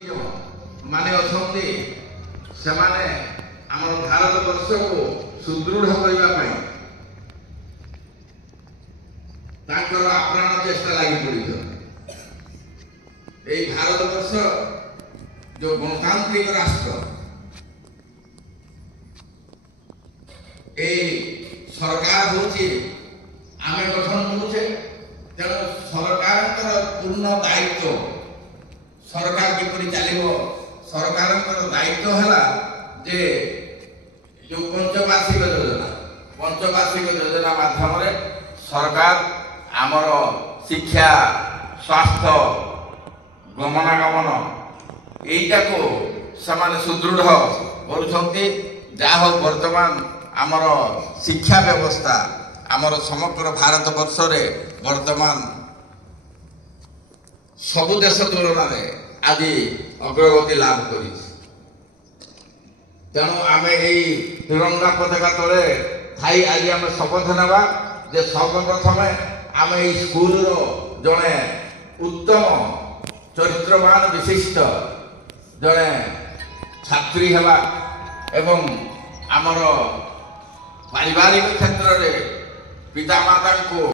माने अछंती सेमाने आम भारत वर्ष को सुदृढ़ करने आप्राण चेष्टा लगी पड़ी। भारत वर्ष जो गणतांत्रिक राष्ट्र सरकार होची आमे गठन करुचे तेणु सरकार पूर्ण दायित्व सरकार किपरि चलिबो सरकार दायित्व है जे जो पंचवार्षिक योजना माध्यम सरकार आमर शिक्षा स्वास्थ्य गमनागमन यहीटा को समान सुदृढ़ करुछंती। जहा वर्तमान आमर शिक्षा व्यवस्था आमर समग्र भारत वर्ष रे वर्तमान सबु देश तुलन में आज अग्रगति लाभ कर। तेणु आम तिरंगा पताका तले थाई आज आम शपथ नेबा जे सर्वप्रथम आम स्कूल जड़े उत्तम चरित्रवान विशिष्ट जड़े छात्री हेबा एवं आमर पारिवारिक क्षेत्र में पिता माता को